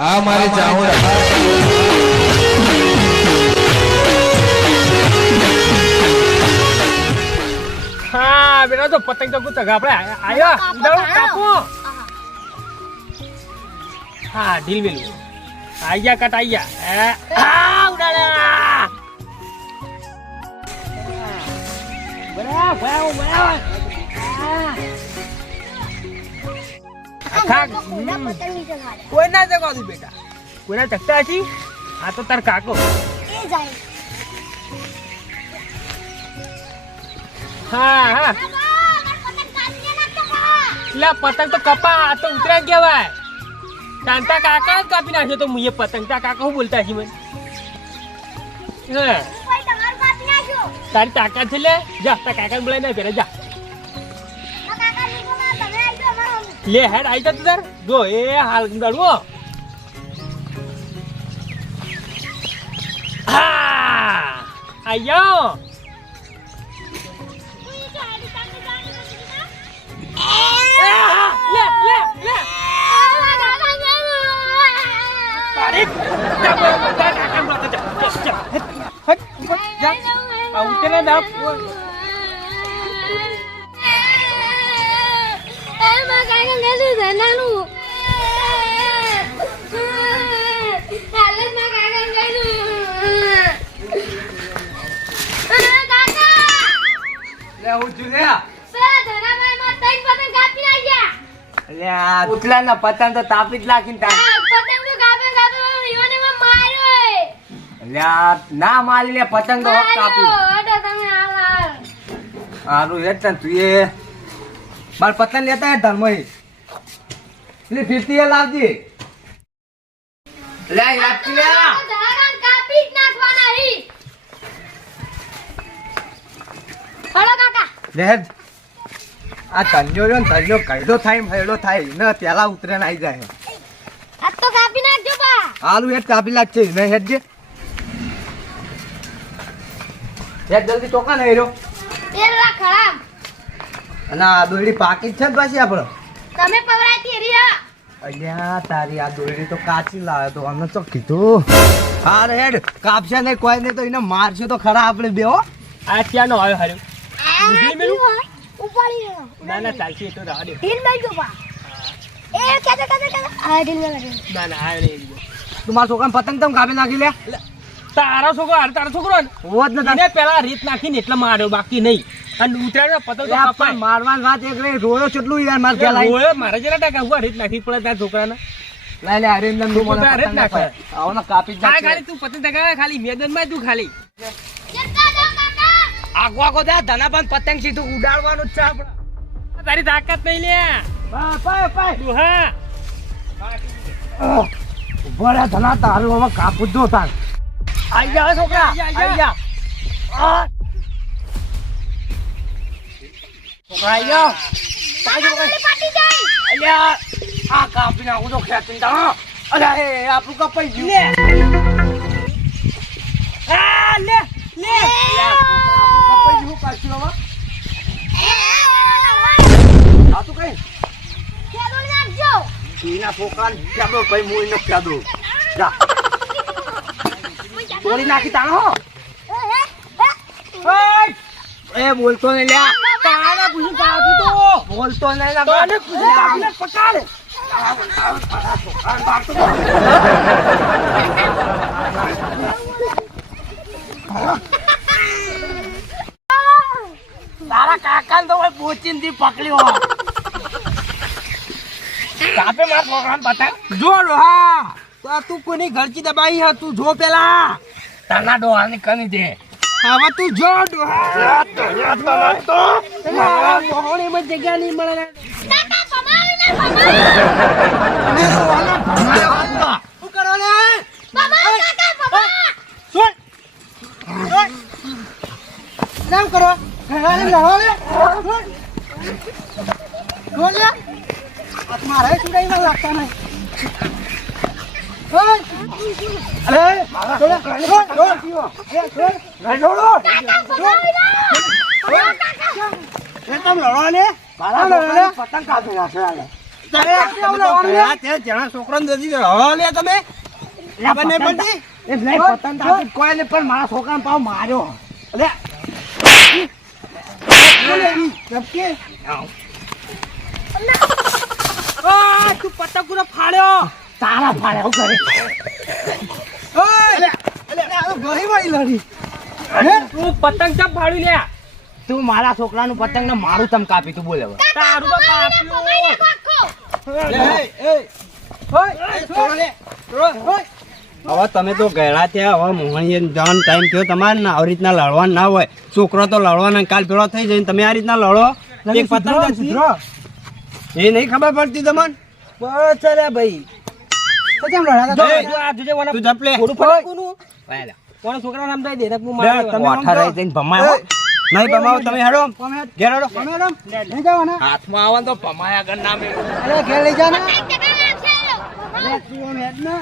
આ મારે જાવું હા બેટા તો પતંગ તો ગુતક આપણે આવ્યો કાપો. હા ઢીલ મેલું. આયા કટ આયા આ ઉડાડ્યા બરાબર બરાબર. કોઈ ના જગવા દઉં બેટા? કોઈના ચકતા હતી આ તો તાર કાકો. હા હા. એટલે પતંગ તો કપા આ તો ઉતરા કહેવાય તાંતા કાકા જ કાપી નાખ્યો તો મુએ પતંગ. તા કાકા હું બોલતા છી મને? તારી તાકાત છે લે. જા તા કાકા બોલાય ના પેલા જા. લે હેડ આઈ જા તાર. જો એ હાલ ગાડવો હા. આયો લે લે લે. તારી જા બોલ તા કાકા બોલાતા જા જા. હટ ઉપર જા આ ઉતરે ના લે હું છું અલ્યા ઉતલા પતંગ તો તાપી જ ના મારી લે પતંગ તો કાપી સારું તું એ. માર પતંગ લેતા ધર્મ એટલે એ લાવજી. લે યાદ લે હલો કાકા. લે આ તન્યો રહ્યો ને તન્યો કઈડો થાય ફેડો થાય ને પેલા ઉતરે ને આવી જાય. આ તો કાપી નાખજો બા. હારું હેડ કાપી લાગશે ને હેડ જે. હેડ જલ્દી ચોકા નહીં રહ્યો એ રા ખરાબ. અને આ દોરડી પાકી જ છે ને પાછી આપણો તમે પવરાતી રહ્યા અલ્યા તારી આ દોરડી તો કાચી લાવ્યો તો અમને તો કીધું. હા રેડ હેડ કાપશે નહીં કોઈ નહીં તો એને મારશે તો ખરા આપણે બે હો. આ ક્યાંનો આવ્યો હાર્યો? મેલું? ઉપાડી ના ના ચાલશે તો રાડે ઢીલ મેલ જો બા. એ કેતે કેતે કેતે આ ઢીલ મેલ ના ના આ રે બીજો. તું છોકરાને પતંગ તમ કાપી નાખી લે? તારો છોકરો હારે તારો છોકરો ને? હોત ને એને પેલા રીત નાખીને એટલે માર્યો બાકી નહીં. અને ઉતરાયો પતંગ તો પણ. મારવાની વાત એક રહી રોયો કેટલું યાર માર એટલે રોયો મારે જરા ટકા ઊભા રીત નાખી પડે તારા છોકરાને. લઈ લે અરે એમને તું મને અરે પતંગ નાખે. આવો ને કાપી જા ખાલી તું પતંગ ચગાવે ખાલી મેદાનમાં તું ખાલી. આગો આગો દા ધના ધનાભાન પતંગ સીધું ઉડાડવાનું જ છે આપણે. તારી તાકાત નહીં લે. હા પાય પાય. તું હા. ઊભો રે ધના તારું હવે કાપું જો તાર આઈ જા છોકરા. આઈ જા. આ. જાય અલ્યા આ કાપી નાખું તો ખેંચીને તારો અલ્યા એ આપણું કપાઈ ગયું આ લે લે કપાઈ ગયું પાછું હવે આ તું કઈ એના છોકરાને ચાલો ભાઈ હું એને ચાલો જા તોડી નાખી તાણો હો એ બોલતો નહીં લ્યા પૂછું કાપી તો. બોલતો નહીં લા તને પૂછી કાપીને પકડ તારા કાકા તો ભાઈ પોચીનથી પકડ્યો કાપે માર છોકરાને બતા જો હા. આ તું કોની ઘરચી દબાઈ હા તું જો પેલા. તાના ડોહાની કની દે હવે તું જો ડોહા મોહણીમાં જગ્યા નહીં મળે કરો મારે માં લાગતા નહીં ને નહીં પણ મારા છોકરાને પાવ માર્યો તું પતંગ ફાડ્યો તારા ફાળે આવું કરે તું પતંગ ચમ ફાડી લે તું મારા છોકરાનું પતંગ ને મારું તમ કાપી તું બોલે હવે. તારું તો કાપ્યું. હવે તમે તો ગયેલા ત્યાં હવે મોહણીએ જવાનો ટાઈમ થયો. તમારે ને આવી રીતના લડવાનું ના હોય. છોકરો તો લડવાના કાલ પેલો થઈ જાય તમે આ રીતના લડો. એક પતંગ. એ નહીં ખબર પડતી તમને? ભાઈ જો, જો, આ જોજે તું જપ લે. થોડું ફટાક કોનું? કોને છોકરાનું નામ દઈ દે ને હું મારું તમે રહી જઈને ભમાયો નહીં ભમાવો તમે હેડો. ઘેર હેડો. હાથમાં આવે તો ભમાયા નામ હેડ ના.